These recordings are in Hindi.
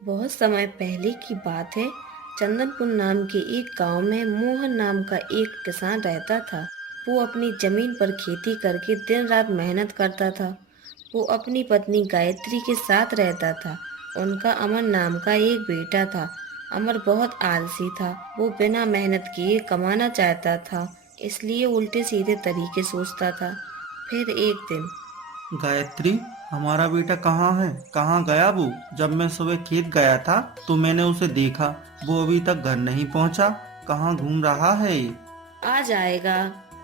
बहुत समय पहले की बात है। चंदनपुर नाम के एक गांव में मोहन नाम का एक किसान रहता था। वो अपनी जमीन पर खेती करके दिन रात मेहनत करता था। वो अपनी पत्नी गायत्री के साथ रहता था। उनका अमर नाम का एक बेटा था। अमर बहुत आलसी था। वो बिना मेहनत किए कमाना चाहता था, इसलिए उल्टे सीधे तरीके सोचता था। फिर एक दिन गायत्री, हमारा बेटा कहाँ है? कहाँ गया वो? जब मैं सुबह खेत गया था तो मैंने उसे देखा। वो अभी तक घर नहीं पहुँचा। कहाँ घूम रहा है ये? आ जाएगा।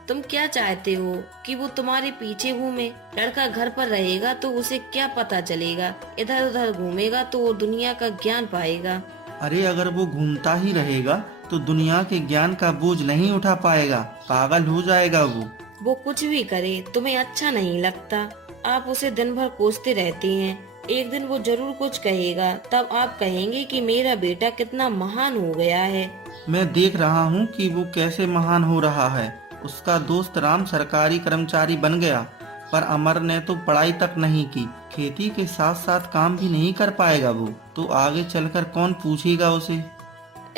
तुम क्या चाहते हो कि वो तुम्हारे पीछे घूमे? लड़का घर पर रहेगा तो उसे क्या पता चलेगा? इधर उधर घूमेगा तो वो दुनिया का ज्ञान पाएगा। अरे, अगर वो घूमता ही रहेगा तो दुनिया के ज्ञान का बोझ नहीं उठा पाएगा। पागल हो जाएगा वो। वो कुछ भी करे तुम्हें अच्छा नहीं लगता। आप उसे दिन भर कोसते रहते हैं। एक दिन वो जरूर कुछ कहेगा, तब आप कहेंगे कि मेरा बेटा कितना महान हो गया है। मैं देख रहा हूँ कि वो कैसे महान हो रहा है। उसका दोस्त राम सरकारी कर्मचारी बन गया, पर अमर ने तो पढ़ाई तक नहीं की। खेती के साथ साथ काम भी नहीं कर पाएगा वो। तो आगे चलकर कौन पूछेगा उसे?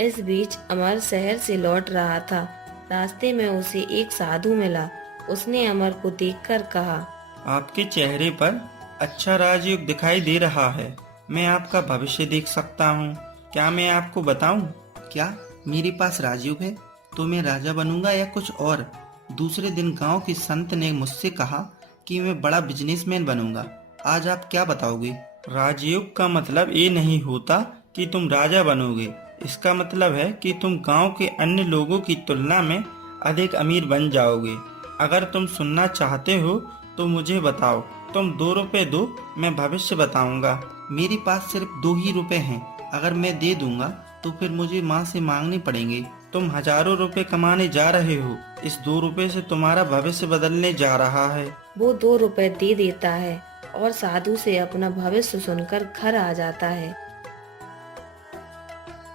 इस बीच अमर शहर से लौट रहा था। रास्ते में उसे एक साधु मिला। उसने अमर को देखकर कहा, आपके चेहरे पर अच्छा राजयोग दिखाई दे रहा है। मैं आपका भविष्य देख सकता हूँ। क्या मैं आपको बताऊँ? क्या मेरे पास राजयोग है? तो मैं राजा बनूंगा या कुछ और? दूसरे दिन गांव के संत ने मुझसे कहा कि मैं बड़ा बिजनेसमैन बनूंगा। आज आप क्या बताओगे? राजयोग का मतलब ये नहीं होता कि तुम राजा बनोगे। इसका मतलब है कि तुम गांव के अन्य लोगों की तुलना में अधिक अमीर बन जाओगे। अगर तुम सुनना चाहते हो तो मुझे बताओ। तुम 2 रुपए दो, मैं भविष्य बताऊंगा। मेरे पास सिर्फ 2 ही रुपए हैं। अगर मैं दे दूंगा तो फिर मुझे माँ से मांगने पड़ेंगे। तुम हजारों रुपए कमाने जा रहे हो। इस 2 रुपए से तुम्हारा भविष्य बदलने जा रहा है। वो 2 रुपए दे देता है और साधु से अपना भविष्य सुनकर घर आ जाता है।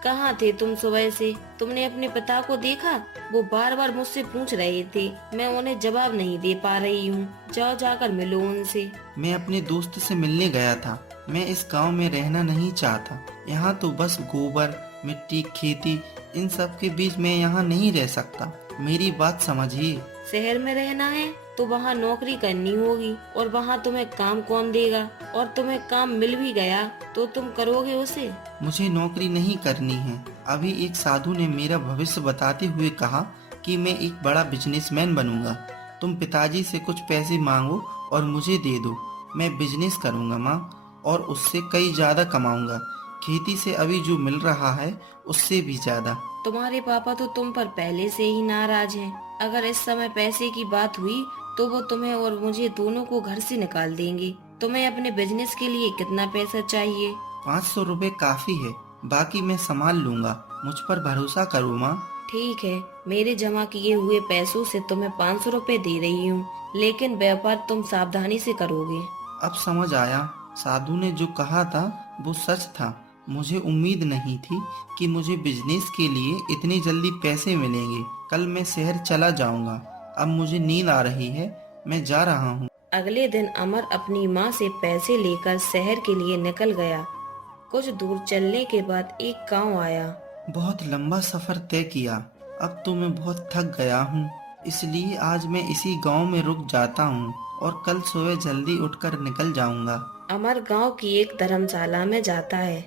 कहाँ थे तुम सुबह से? तुमने अपने पिता को देखा? वो बार बार मुझसे पूछ रहे थे। मैं उन्हें जवाब नहीं दे पा रही हूँ। जाओ जाकर मिलो उनसे। मैं अपने दोस्त से मिलने गया था। मैं इस गांव में रहना नहीं चाहता। यहाँ तो बस गोबर, मिट्टी, खेती, इन सब के बीच मैं यहाँ नहीं रह सकता। मेरी बात समझिए। शहर में रहना है तो वहाँ नौकरी करनी होगी, और वहाँ तुम्हें काम कौन देगा? और तुम्हें काम मिल भी गया तो तुम करोगे उसे? मुझे नौकरी नहीं करनी है। अभी एक साधु ने मेरा भविष्य बताते हुए कहा कि मैं एक बड़ा बिजनेसमैन बनूंगा। तुम पिताजी से कुछ पैसे मांगो और मुझे दे दो। मैं बिजनेस करूंगा माँ, और उससे कई ज्यादा कमाऊंगा। खेती से अभी जो मिल रहा है उससे भी ज्यादा। तुम्हारे पापा तो तुम पर पहले से ही नाराज हैं। अगर इस समय पैसे की बात हुई तो वो तुम्हें और मुझे दोनों को घर से निकाल देंगे। तुम्हें अपने बिजनेस के लिए कितना पैसा चाहिए? 500 रुपए काफी है। बाकी मैं संभाल लूंगा। मुझ पर भरोसा करो माँ। ठीक है, मेरे जमा किए हुए पैसों से तुम्हें 500 रुपए दे रही हूँ, लेकिन व्यापार तुम सावधानी से करोगे। अब समझ आया। साधु ने जो कहा था वो सच था। मुझे उम्मीद नहीं थी कि मुझे बिजनेस के लिए इतनी जल्दी पैसे मिलेंगे। कल मैं शहर चला जाऊंगा। अब मुझे नींद आ रही है। मैं जा रहा हूँ। अगले दिन अमर अपनी माँ से पैसे लेकर शहर के लिए निकल गया। कुछ दूर चलने के बाद एक गांव आया। बहुत लंबा सफर तय किया। अब तो मैं बहुत थक गया हूँ। इसलिए आज मैं इसी गांव में रुक जाता हूँ और कल सुबह जल्दी उठकर निकल जाऊंगा। अमर गांव की एक धर्मशाला में जाता है।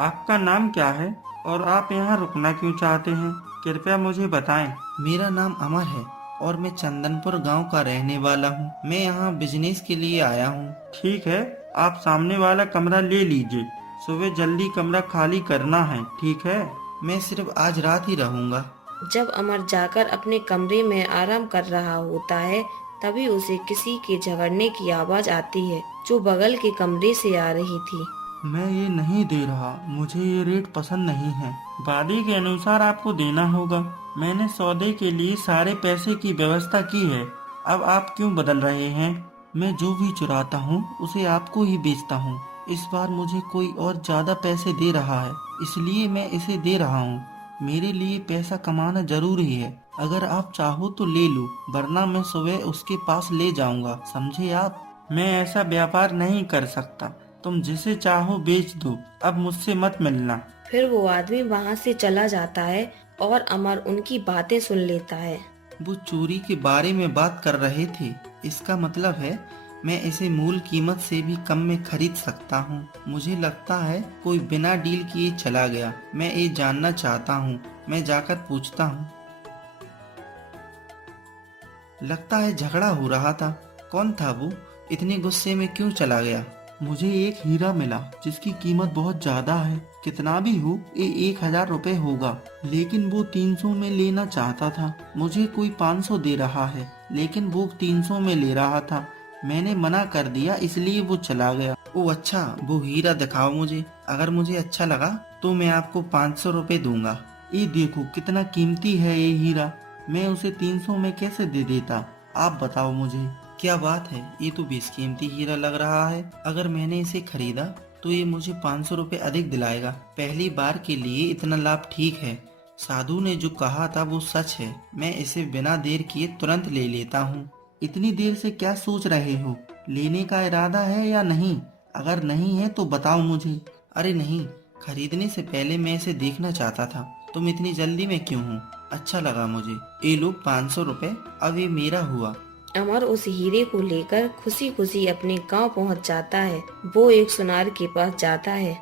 आपका नाम क्या है और आप यहाँ रुकना क्यों चाहते हैं? कृपया मुझे बताएं। मेरा नाम अमर है और मैं चंदनपुर गांव का रहने वाला हूँ। मैं यहाँ बिजनेस के लिए आया हूँ। ठीक है, आप सामने वाला कमरा ले लीजिए। सुबह जल्दी कमरा खाली करना है, ठीक है? मैं सिर्फ आज रात ही रहूंगा। जब अमर जाकर अपने कमरे में आराम कर रहा होता है, तभी उसे किसी के झगड़ने की आवाज आती है, जो बगल के कमरे से आ रही थी। मैं ये नहीं दे रहा। मुझे ये रेट पसंद नहीं है। वादे के अनुसार आपको देना होगा। मैंने सौदे के लिए सारे पैसे की व्यवस्था की है। अब आप क्यों बदल रहे हैं? मैं जो भी चुराता हूँ उसे आपको ही बेचता हूँ। इस बार मुझे कोई और ज्यादा पैसे दे रहा है, इसलिए मैं इसे दे रहा हूँ। मेरे लिए पैसा कमाना जरूरी है। अगर आप चाहो तो ले लो, वरना मैं सुबह उसके पास ले जाऊंगा। समझे आप? मैं ऐसा व्यापार नहीं कर सकता। तुम जिसे चाहो बेच दो, अब मुझसे मत मिलना। फिर वो आदमी वहाँ से चला जाता है और अमर उनकी बातें सुन लेता है। वो चोरी के बारे में बात कर रहे थे, इसका मतलब है मैं इसे मूल कीमत से भी कम में खरीद सकता हूँ। मुझे लगता है कोई बिना डील किए चला गया। मैं ये जानना चाहता हूँ, मैं जाकर पूछता हूँ। लगता है झगड़ा हो रहा था। कौन था वो? इतने गुस्से में क्यों चला गया? मुझे एक हीरा मिला जिसकी कीमत बहुत ज्यादा है। कितना भी हो, ये 1000 रुपए होगा। लेकिन वो 300 में लेना चाहता था। मुझे कोई 500 दे रहा है, लेकिन वो 300 में ले रहा था। मैंने मना कर दिया, इसलिए वो चला गया। ओ अच्छा, वो हीरा दिखाओ मुझे। अगर मुझे अच्छा लगा तो मैं आपको 500 रुपए दूंगा। ये देखो कितना कीमती है ये हीरा। मैं उसे 300 में कैसे दे देता? आप बताओ मुझे। क्या बात है, ये तो बेशकीमती हीरा लग रहा है। अगर मैंने इसे खरीदा तो ये मुझे 500 रुपए अधिक दिलाएगा। पहली बार के लिए इतना लाभ ठीक है। साधु ने जो कहा था वो सच है। मैं इसे बिना देर किए तुरंत ले लेता हूँ। इतनी देर से क्या सोच रहे हो? लेने का इरादा है या नहीं? अगर नहीं है तो बताओ मुझे। अरे नहीं, खरीदने से पहले मैं इसे देखना चाहता था। तुम इतनी जल्दी में क्यों हो? अच्छा लगा मुझे। ये लो 500 रुपए, अब ये मेरा हुआ। अमर उस हीरे को लेकर खुशी खुशी अपने गांव पहुंच जाता है। वो एक सुनार के पास जाता है।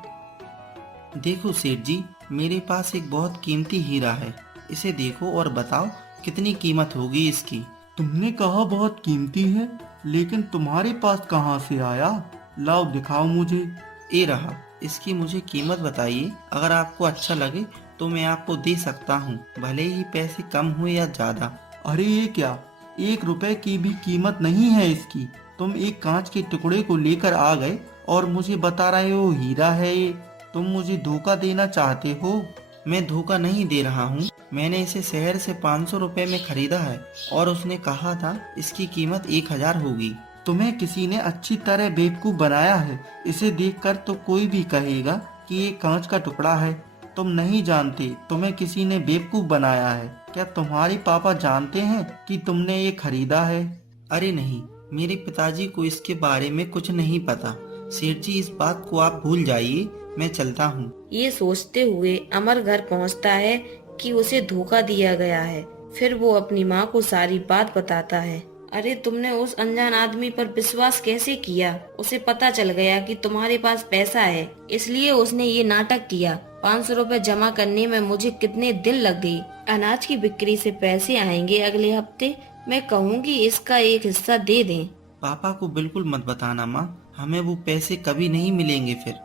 देखो सेठ जी, मेरे पास एक बहुत कीमती हीरा है। इसे देखो और बताओ कितनी कीमत होगी इसकी। तुमने कहा बहुत कीमती है, लेकिन तुम्हारे पास कहाँ से आया? लाओ दिखाओ मुझे। ये रहा, इसकी मुझे कीमत बताइए। अगर आपको अच्छा लगे तो मैं आपको दे सकता हूँ, भले ही पैसे कम हो या ज्यादा। अरे ये क्या, 1 रुपए की भी कीमत नहीं है इसकी। तुम एक कांच के टुकड़े को लेकर आ गए और मुझे बता रहे हो हीरा है ये। तुम मुझे धोखा देना चाहते हो? मैं धोखा नहीं दे रहा हूँ। मैंने इसे शहर से 500 रुपए में खरीदा है और उसने कहा था इसकी कीमत 1000 होगी। तुम्हें किसी ने अच्छी तरह बेवकूफ बनाया है। इसे देखकर तो कोई भी कहेगा कि ये कांच का टुकड़ा है। तुम नहीं जानते, तुम्हें किसी ने बेवकूफ बनाया है। क्या तुम्हारे पापा जानते हैं कि तुमने ये खरीदा है? अरे नहीं, मेरे पिताजी को इसके बारे में कुछ नहीं पता। सेठ जी, इस बात को आप भूल जाइए, मैं चलता हूँ। ये सोचते हुए अमर घर पहुंचता है कि उसे धोखा दिया गया है। फिर वो अपनी माँ को सारी बात बताता है। अरे तुमने उस अनजान आदमी पर विश्वास कैसे किया? उसे पता चल गया कि तुम्हारे पास पैसा है, इसलिए उसने ये नाटक किया। 500 रुपए जमा करने में मुझे कितने दिन लग गई। अनाज की बिक्री से पैसे आएंगे अगले हफ्ते। मैं कहूँगी इसका एक हिस्सा दे दें। पापा को बिल्कुल मत बताना माँ, हमें वो पैसे कभी नहीं मिलेंगे। फिर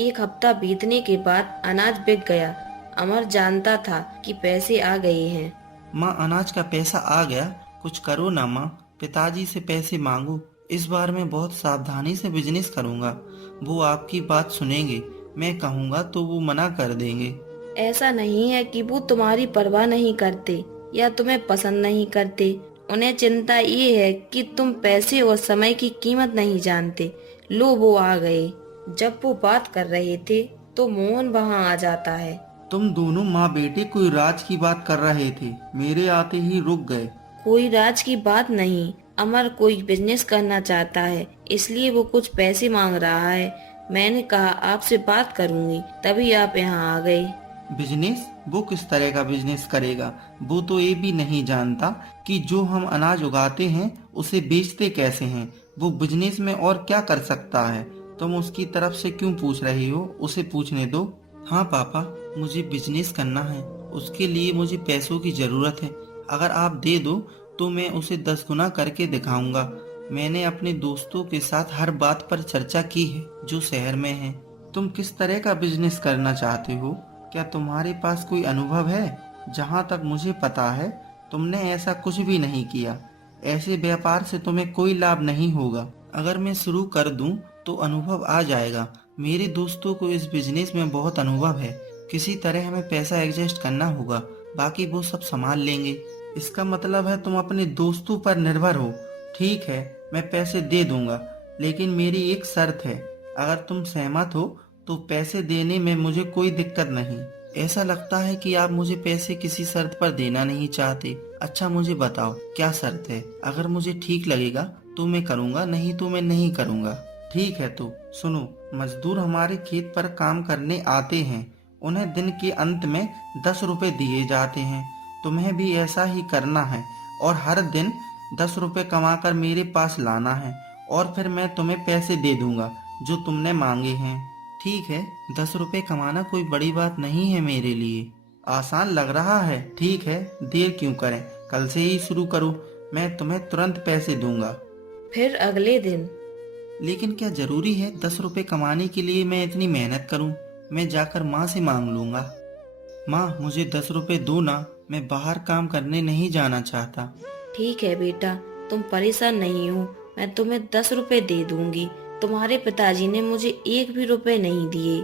एक हफ्ता बीतने के बाद अनाज बिक गया। अमर जानता था कि पैसे आ गए हैं। माँ, अनाज का पैसा आ गया, कुछ करो ना माँ। पिताजी से पैसे मांगो। इस बार मैं बहुत सावधानी से बिजनेस करूँगा। वो आपकी बात सुनेंगे। मैं कहूँगा तो वो मना कर देंगे। ऐसा नहीं है कि वो तुम्हारी परवाह नहीं करते या तुम्हें पसंद नहीं करते। उन्हें चिंता ये है कि तुम पैसे और समय की कीमत नहीं जानते। लो वो आ गए। जब वो बात कर रहे थे तो मोहन वहाँ आ जाता है। तुम दोनों माँ बेटे कोई राज की बात कर रहे थे, मेरे आते ही रुक गए। कोई राज की बात नहीं, अमर कोई बिजनेस करना चाहता है, इसलिए वो कुछ पैसे मांग रहा है। मैंने कहा आपसे बात करूंगी, तभी आप यहाँ आ गए। बिजनेस? वो किस तरह का बिजनेस करेगा? वो तो ये भी नहीं जानता कि जो हम अनाज उगाते हैं उसे बेचते कैसे हैं। वो बिजनेस में और क्या कर सकता है? तुम उसकी तरफ से क्यों पूछ रही हो? उसे पूछने दो। हाँ पापा, मुझे बिजनेस करना है, उसके लिए मुझे पैसों की जरूरत है। अगर आप दे दो तो मैं उसे 10 गुना करके दिखाऊंगा। मैंने अपने दोस्तों के साथ हर बात पर चर्चा की है जो शहर में है। तुम किस तरह का बिजनेस करना चाहते हो? क्या तुम्हारे पास कोई अनुभव है? जहाँ तक मुझे पता है तुमने ऐसा कुछ भी नहीं किया। ऐसे व्यापार से तुम्हें कोई लाभ नहीं होगा। अगर मैं शुरू कर दूं तो अनुभव आ जाएगा। मेरे दोस्तों को इस बिजनेस में बहुत अनुभव है। किसी तरह हमें पैसा एडजस्ट करना होगा, बाकी वो सब संभाल लेंगे। इसका मतलब है तुम अपने दोस्तों पर निर्भर हो। ठीक है, मैं पैसे दे दूंगा, लेकिन मेरी एक शर्त है। अगर तुम सहमत हो तो पैसे देने में मुझे कोई दिक्कत नहीं। ऐसा लगता है कि आप मुझे पैसे किसी शर्त पर देना नहीं चाहते। अच्छा मुझे बताओ क्या शर्त है? अगर मुझे ठीक लगेगा तो मैं करूँगा, नहीं तो मैं नहीं करूँगा। ठीक है तो सुनो, मजदूर हमारे खेत पर काम करने आते हैं, उन्हें दिन के अंत में 10 रुपए दिए जाते हैं। तुम्हें भी ऐसा ही करना है और हर दिन 10 रुपए कमाकर मेरे पास लाना है और फिर मैं तुम्हें पैसे दे दूंगा जो तुमने मांगे हैं। ठीक है, 10 रुपए कमाना कोई बड़ी बात नहीं है मेरे लिए। आसान लग रहा है, ठीक है, देर क्यों करें, कल से ही शुरू करो, मैं तुम्हें तुरंत पैसे दूंगा। फिर अगले दिन। लेकिन क्या जरूरी है 10 रुपए कमाने के लिए मैं इतनी मेहनत करूं? मैं जाकर माँ से मांग लूंगा। माँ, मुझे 10 रुपए दो ना, मैं बाहर काम करने नहीं जाना चाहता। ठीक है बेटा, तुम परेशान नहीं हो, मैं तुम्हें 10 रुपए दे दूंगी। तुम्हारे पिताजी ने मुझे एक भी रुपए नहीं दिए,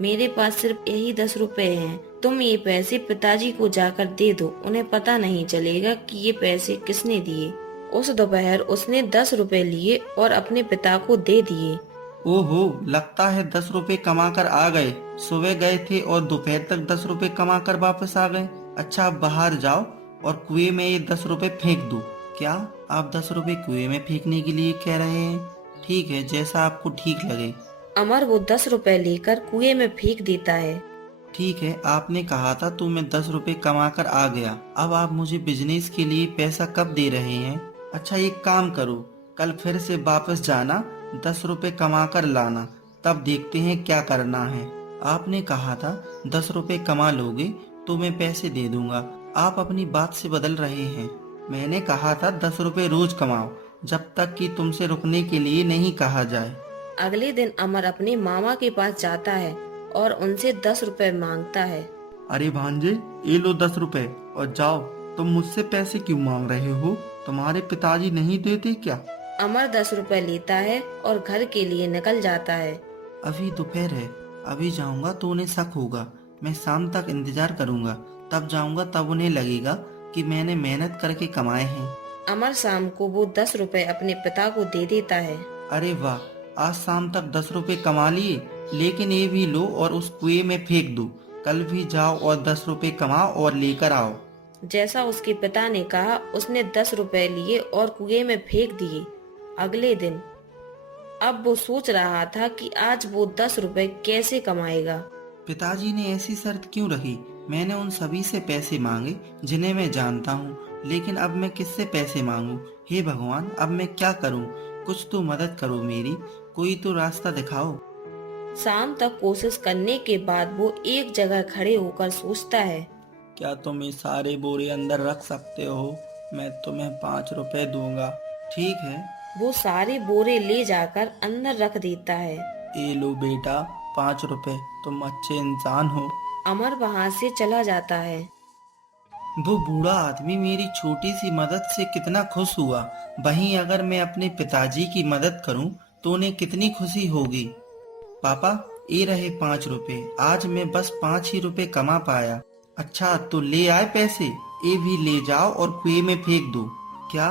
मेरे पास सिर्फ यही 10 रुपए हैं। तुम ये पैसे पिताजी को जाकर दे दो, उन्हें पता नहीं चलेगा कि ये पैसे किसने दिए। उस दोपहर उसने 10 रुपए लिए और अपने पिता को दे दिए। ओहो, लगता है 10 रुपए कमा कर आ गए। सुबह गए थे और दोपहर तक 10 रुपए कमा कर वापस आ गए। अच्छा, अब बाहर जाओ और कुएं में ये 10 रुपए फेंक दो। क्या आप 10 रुपए कुएं में फेंकने के लिए कह रहे हैं? ठीक है, जैसा आपको ठीक लगे। अमर वो 10 रुपए लेकर कुएं में फेंक देता है। ठीक है, आपने कहा था तो मैं 10 रुपए कमा कर आ गया। अब आप मुझे बिजनेस के लिए पैसा कब दे रहे हैं? अच्छा, एक काम करो, कल फिर से वापस जाना, 10 रुपए कमा कर लाना, तब देखते हैं क्या करना है। आपने कहा था 10 रुपए कमा लोगे तो मैं पैसे दे दूंगा। आप अपनी बात से बदल रहे हैं। मैंने कहा था 10 रुपए रोज कमाओ, जब तक कि तुमसे रुकने के लिए नहीं कहा जाए। अगले दिन अमर अपने मामा के पास जाता है और उनसे 10 रुपए मांगता है। अरे भांजे, ये लो 10 रुपए और जाओ। तुम मुझसे पैसे क्यों मांग रहे हो? तुम्हारे पिताजी नहीं देते क्या? अमर 10 रुपए लेता है और घर के लिए निकल जाता है। अभी दोपहर है, अभी जाऊंगा तो उन्हें शक होगा। मैं शाम तक इंतजार करूंगा, तब जाऊंगा, तब उन्हें लगेगा कि मैंने मेहनत करके कमाए हैं। अमर शाम को वो 10 रुपए अपने पिता को दे देता है। अरे वाह, आज शाम तक 10 रुपए कमा लिए, लेकिन ये भी लो और उस कुएं में फेंक दो। कल भी जाओ और 10 रुपए कमाओ और लेकर आओ। जैसा उसके पिता ने कहा, उसने 10 रुपए लिए और कुएं में फेंक दिए। अगले दिन अब वो सोच रहा था कि आज वो 10 रुपए कैसे कमाएगा। पिताजी ने ऐसी शर्त क्यों रखी? मैंने उन सभी से पैसे मांगे जिन्हें मैं जानता हूँ, लेकिन अब मैं किससे पैसे मांगू? हे भगवान, अब मैं क्या करूँ? कुछ तो मदद करो मेरी, कोई तो रास्ता दिखाओ। शाम तक कोशिश करने के बाद वो एक जगह खड़े होकर सोचता है। क्या तुम ये सारे बोरे अंदर रख सकते हो? मैं तुम्हें 5 रुपए दूंगा। ठीक है। वो सारे बोरे ले जाकर अंदर रख देता है। ये लो बेटा, 5 रुपए, तुम अच्छे इंसान हो। अमर वहाँ से चला जाता है। वो बूढ़ा आदमी मेरी छोटी सी मदद से कितना खुश हुआ, वहीं अगर मैं अपने पिताजी की मदद करूं तो उन्हें कितनी खुशी होगी। पापा, ये रहे 5 रुपए, आज मैं बस 5 ही रुपए कमा पाया। अच्छा, तो ले आए पैसे, ये भी ले जाओ और कुएं में फेंक दो। क्या?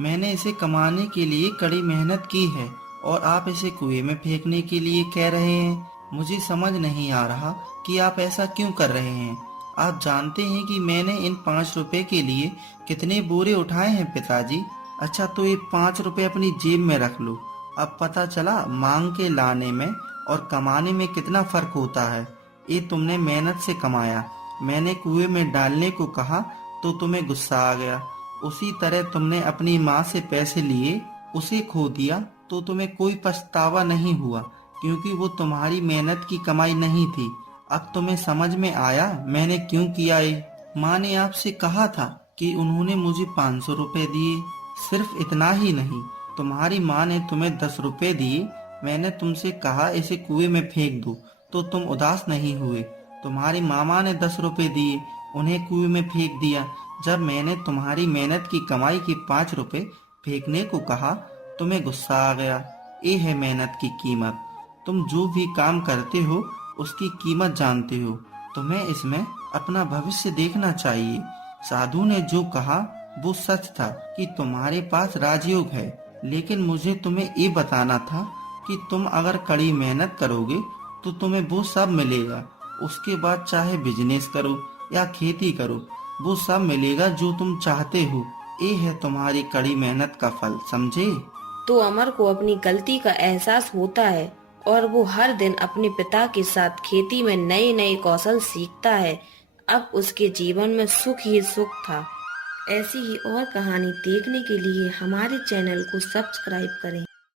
मैंने इसे कमाने के लिए कड़ी मेहनत की है और आप इसे कुएं में फेंकने के लिए कह रहे हैं? मुझे समझ नहीं आ रहा कि आप ऐसा क्यों कर रहे हैं। आप जानते हैं कि मैंने इन 5 रुपए के लिए कितने बोरे उठाए हैं पिताजी। अच्छा, तो ये 5 रुपए अपनी जेब में रख लो। अब पता चला मांग के लाने में और कमाने में कितना फर्क होता है। ये तुमने मेहनत से कमाया, मैंने कुएं में डालने को कहा तो तुम्हें गुस्सा आ गया। उसी तरह तुमने अपनी माँ से पैसे लिए, उसे खो दिया तो तुम्हें कोई पछतावा नहीं हुआ, क्योंकि वो तुम्हारी मेहनत की कमाई नहीं थी। अब तुम्हें समझ में आया मैंने क्यों किया ये। माँ ने आपसे कहा था कि उन्होंने मुझे 500 रुपए दिए। सिर्फ इतना ही नहीं, तुम्हारी माँ ने तुम्हें 10 रुपए दिए। मैंने तुमसे कहा इसे कुएं में फेंक दो तो तुम उदास नहीं हुए। तुम्हारी मामा ने 10 रुपए दिए, उन्हें कुएं में फेंक दिया। जब मैंने तुम्हारी मेहनत की कमाई के 5 रुपए फेंकने को कहा, तुम्हें गुस्सा आ गया। ये है मेहनत की कीमत। तुम जो भी काम करते हो उसकी कीमत जानते हो। तुम्हें इसमें अपना भविष्य देखना चाहिए। साधु ने जो कहा वो सच था कि तुम्हारे पास राजयोग है, लेकिन मुझे तुम्हें ये बताना था कि तुम अगर कड़ी मेहनत करोगे तो तुम्हें वो सब मिलेगा। उसके बाद चाहे बिजनेस करो या खेती करो, वो सब मिलेगा जो तुम चाहते हो। ये है तुम्हारी कड़ी मेहनत का फल, समझे? तो अमर को अपनी गलती का एहसास होता है और वो हर दिन अपने पिता के साथ खेती में नए नए कौशल सीखता है। अब उसके जीवन में सुख ही सुख था। ऐसी ही और कहानी देखने के लिए हमारे चैनल को सब्सक्राइब करें।